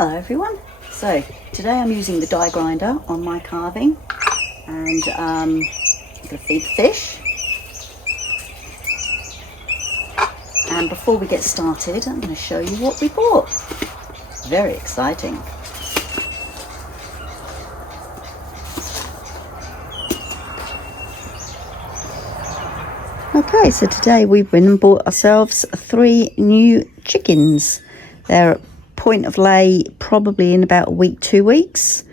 Hello everyone. So today I'm using the die grinder on my carving, and I'm going to feed fish. And before we get started, I'm going to show you what we bought. Very exciting. Okay, so today we've been and bought ourselves 3 new chickens. They're at point of lay probably in about a week, 2 weeks,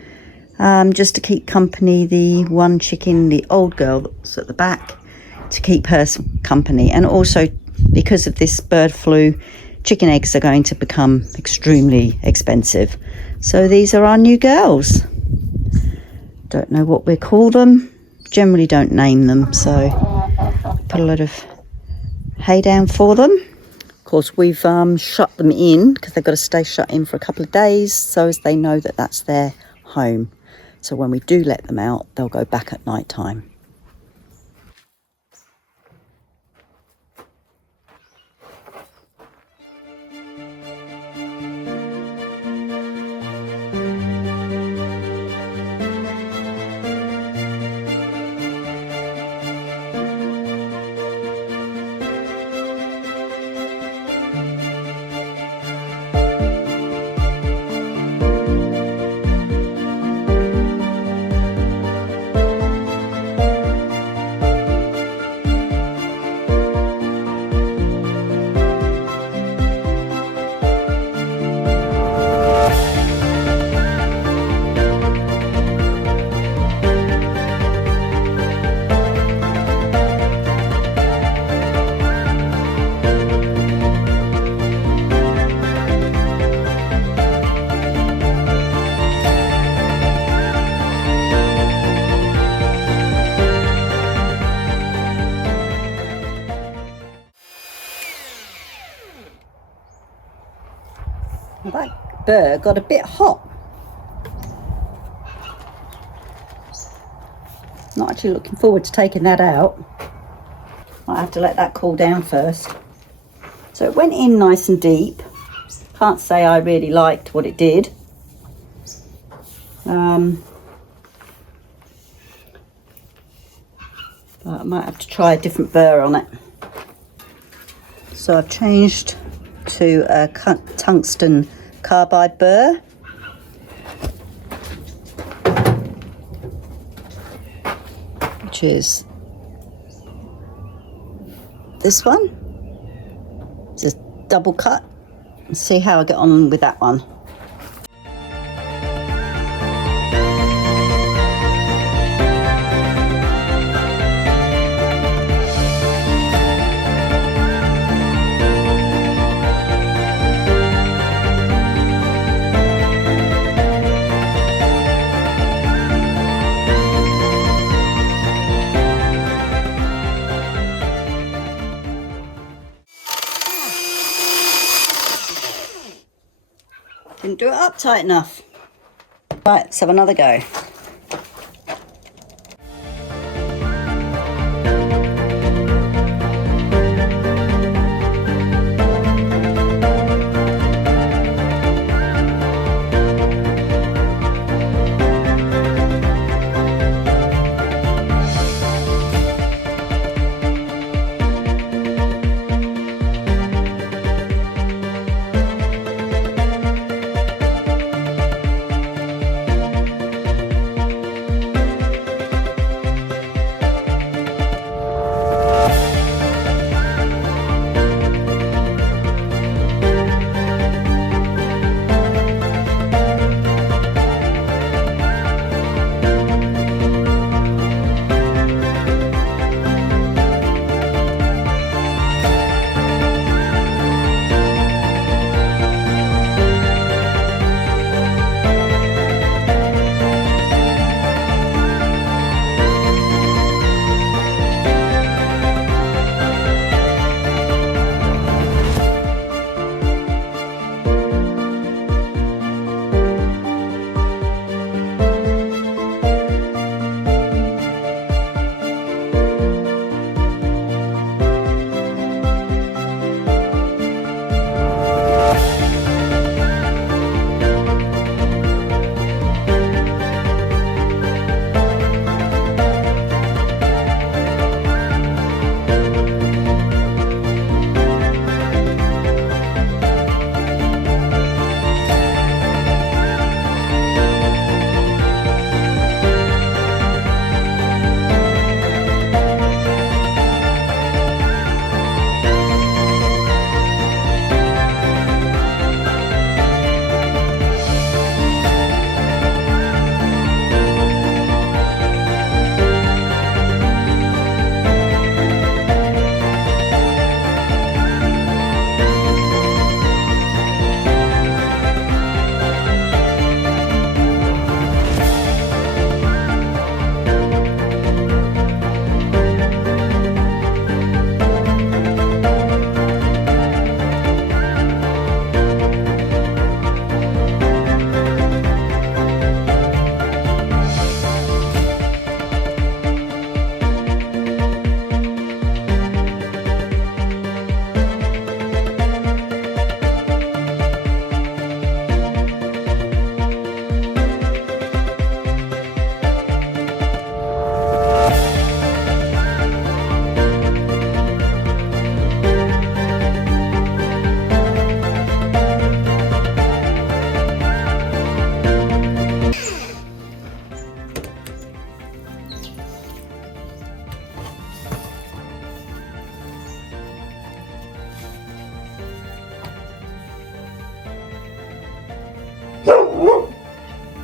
just to keep company. The one chicken, the old girl that's at the back, to keep her company, and also because of this bird flu, chicken eggs are going to become extremely expensive. So these are our new girls. Don't know what we call them, generally don't name them, so put a lot of hay down for them. Of course, we've shut them in because they've got to stay shut in for a couple of days so as they know that that's their home. So when we do let them out, they'll go back at night time. That bird got a bit hot. Not actually looking forward to taking that out. Might have to let that cool down first. So it went in nice and deep. Can't say I really liked what it did. But I might have to try a different burr on it. So I've changed to a tungsten carbide burr. Which is this one. It's a double cut. Let's see how I get on with that one. Didn't do it up tight enough. Right, let's have another go.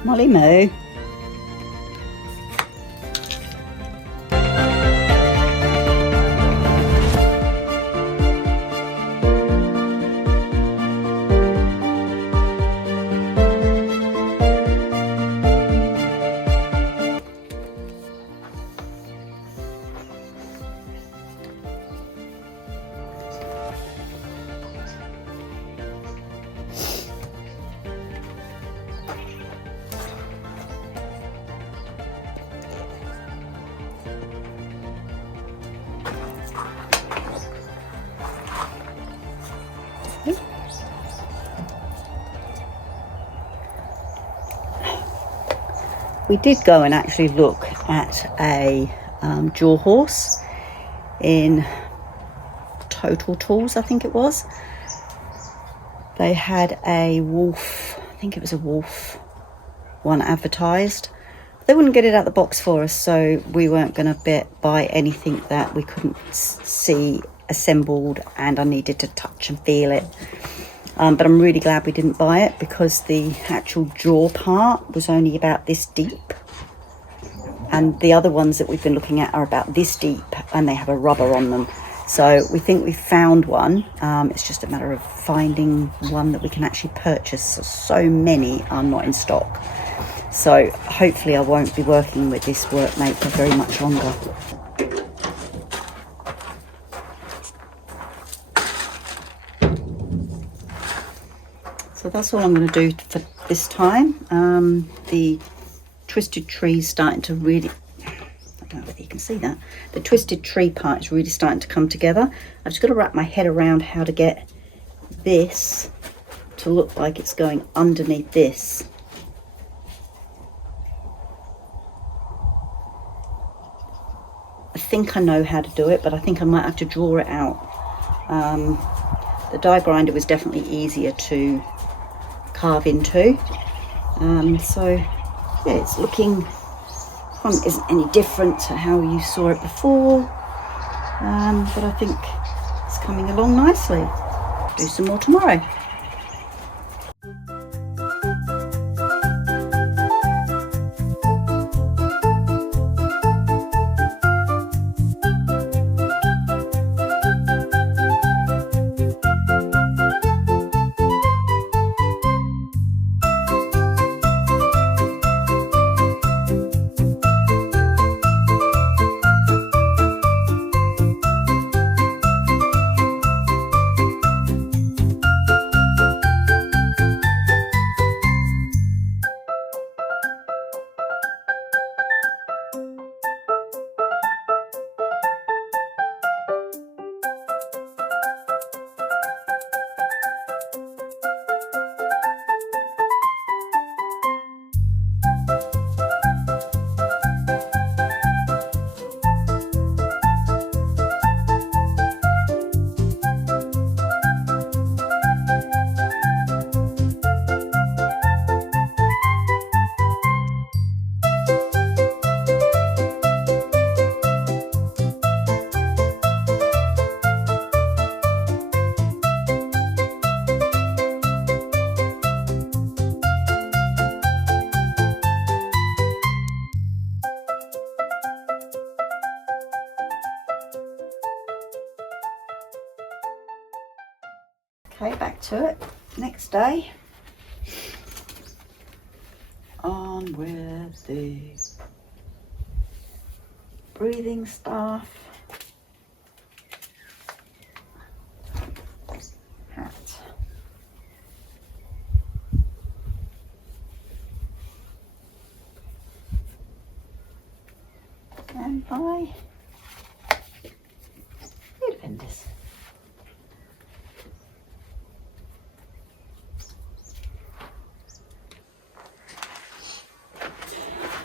Molly Moo. We did go and actually look at a jaw horse in Total Tools, I think it was. They had a wolf, I think it was a wolf one advertised. They wouldn't get it out the box for us, so we weren't going to buy anything that we couldn't see assembled and I needed to touch and feel it. But I'm really glad we didn't buy it because the actual jaw part was only about this deep. And the other ones that we've been looking at are about this deep and they have a rubber on them. So we think we've found one. It's just a matter of finding one that we can actually purchase. So many are not in stock. So hopefully I won't be working with this workmate for very much longer. So that's all I'm going to do for this time. The twisted tree is starting to really, I don't know whether you can see that, the twisted tree part is really starting to come together. I've just got to wrap my head around how to get this to look like it's going underneath this. I think I know how to do it, but I think I might have to draw it out. The die grinder was definitely easier to carve into. So yeah, it's looking, front isn't any different to how you saw it before, but I think it's coming along nicely. Do some more tomorrow. Okay, back to it. Next day. On with the breathing stuff. Hat. And my independence.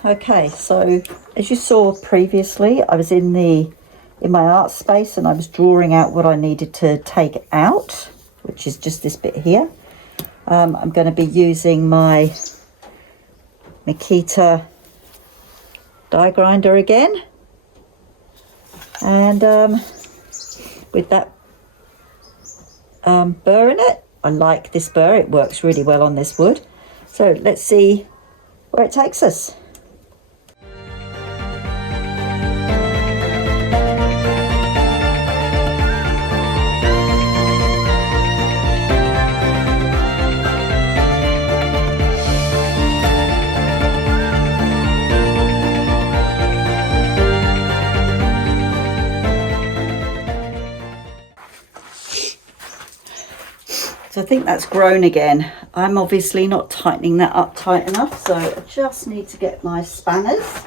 Okay, so as you saw previously, I was in my art space and I was drawing out what I needed to take out, which is just this bit here. I'm going to be using my Makita die grinder again, and with that burr in it. I like this burr, it works really well on this wood. So let's see where it takes us. So I think that's grown again. I'm obviously not tightening that up tight enough, so I just need to get my spanners.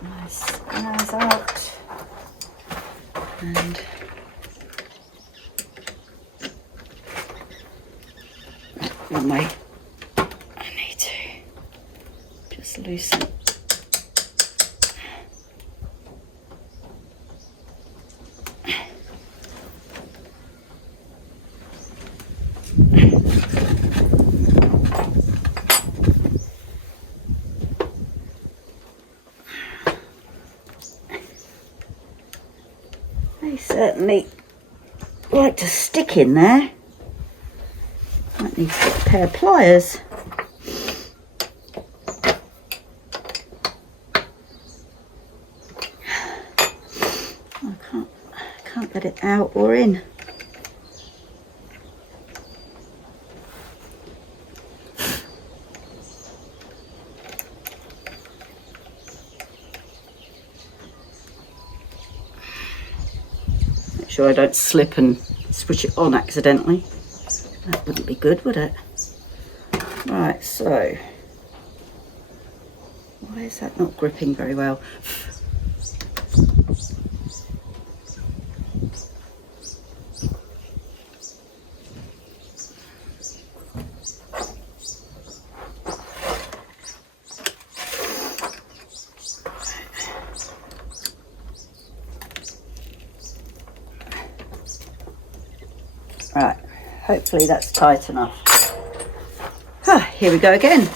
My spanners out. And one way. Loosen. They certainly like to stick in there. Might need to get a pair of pliers. Get it out or in. Make sure I don't slip and switch it on accidentally. That wouldn't be good, would it? Right, so why is that not gripping very well? Right, hopefully that's tight enough. Ah, here we go again.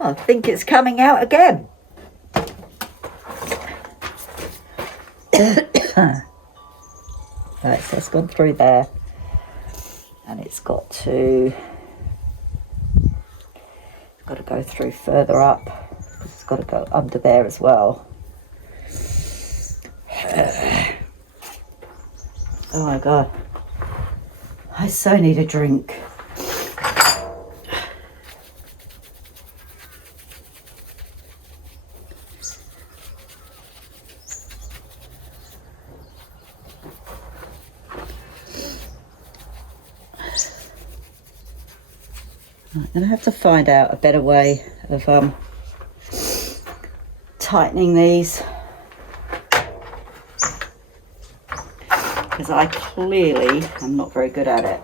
I think it's coming out again. Right, so it's gone through there. and it's got to go through further up. It's got to go under there as well. Oh my god, I so need a drink. I'm going to have to find out a better way of tightening these, because I clearly am not very good at it.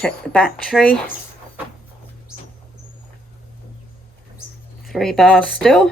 Check the battery. 3 bars still.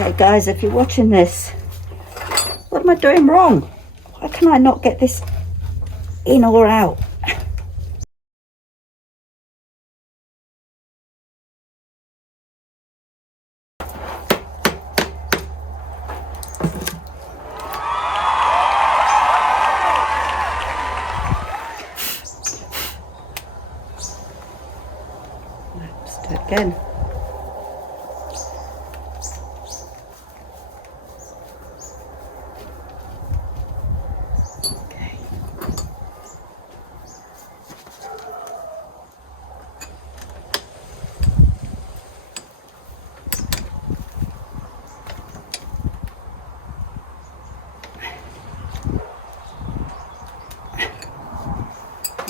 Okay guys, if you're watching this, what am I doing wrong? Why can I not get this in or out? Let's do it again.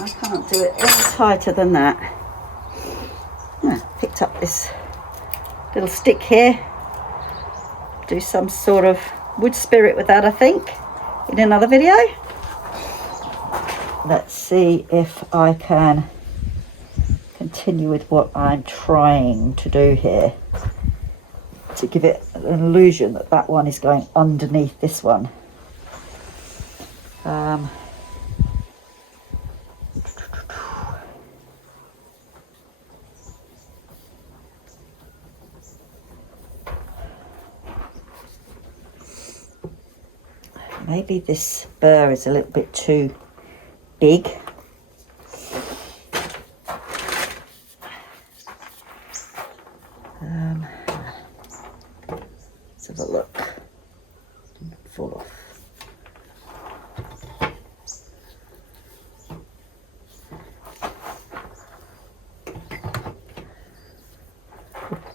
I can't do it any tighter than that. I picked up this little stick here. Do some sort of wood spirit with that, I think, in another video. Let's see if I can continue with what I'm trying to do here to give it an illusion that that one is going underneath this one. Maybe this burr is a little bit too big. Let's have a look. Fall off.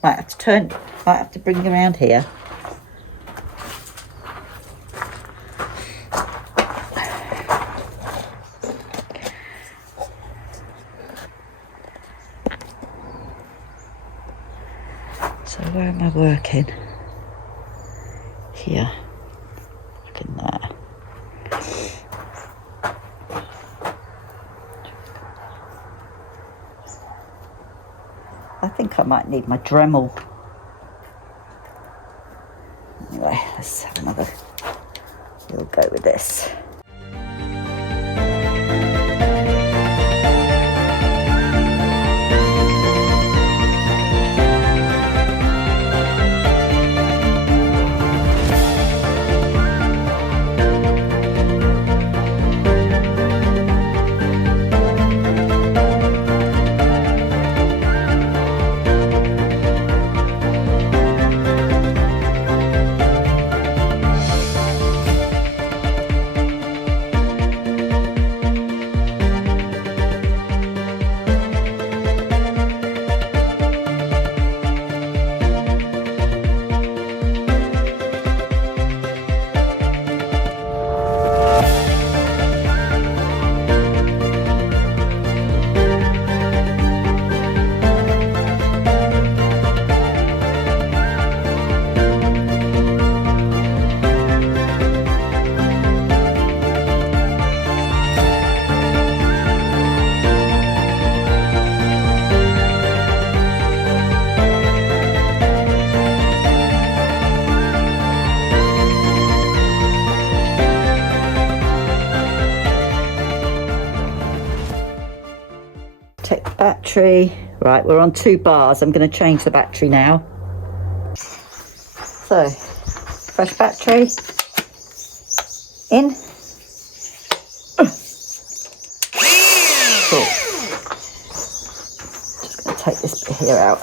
Might have to turn, might have to bring it around here. So where am I working? Here. Look in there. I think I might need my Dremel. Anyway, let's have another. We'll go with this. battery. Right, we're on 2 bars. I'm going to change the battery now. So, fresh battery in. Cool. Just going to take this bit here out.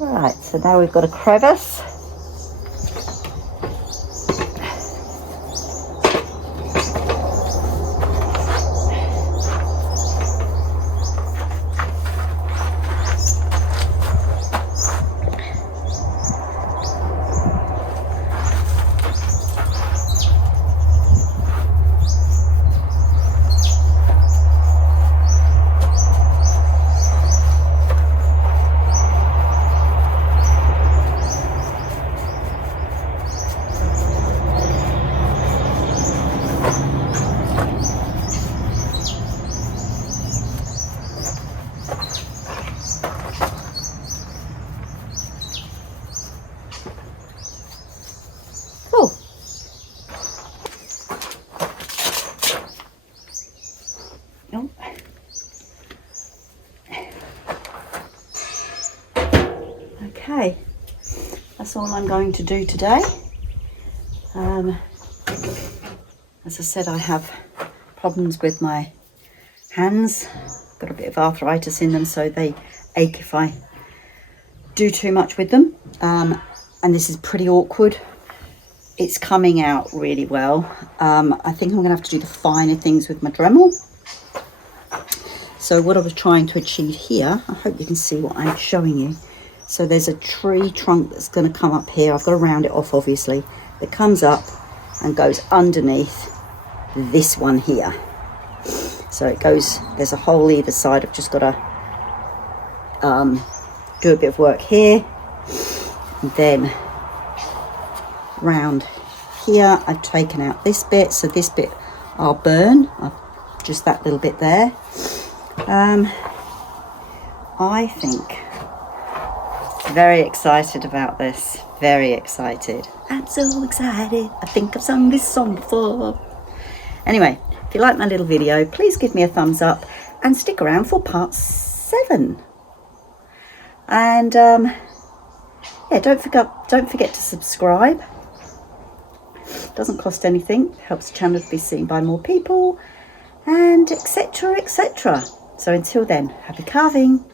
Right, so now we've got a crevice. Okay, that's all I'm going to do today. As I said, I have problems with my hands. Got a bit of arthritis in them, so they ache if I do too much with them. And this is pretty awkward. It's coming out really well. I think I'm gonna have to do the finer things with my Dremel. So what I was trying to achieve here, I hope you can see what I'm showing you. So there's a tree trunk that's going to come up here. I've got to round it off, obviously. It comes up and goes underneath this one here. So it goes, there's a hole either side. I've just got to do a bit of work here. And then round here, I've taken out this bit. So this bit I'll burn. Just that little bit there. I think... very excited about this. Very excited. I'm so excited. I think I've sung this song before. Anyway, if you like my little video, please give me a thumbs up and stick around for part 7. And yeah, don't forget to subscribe. Doesn't cost anything. Helps the channel to be seen by more people, and etc. etc. So until then, happy carving.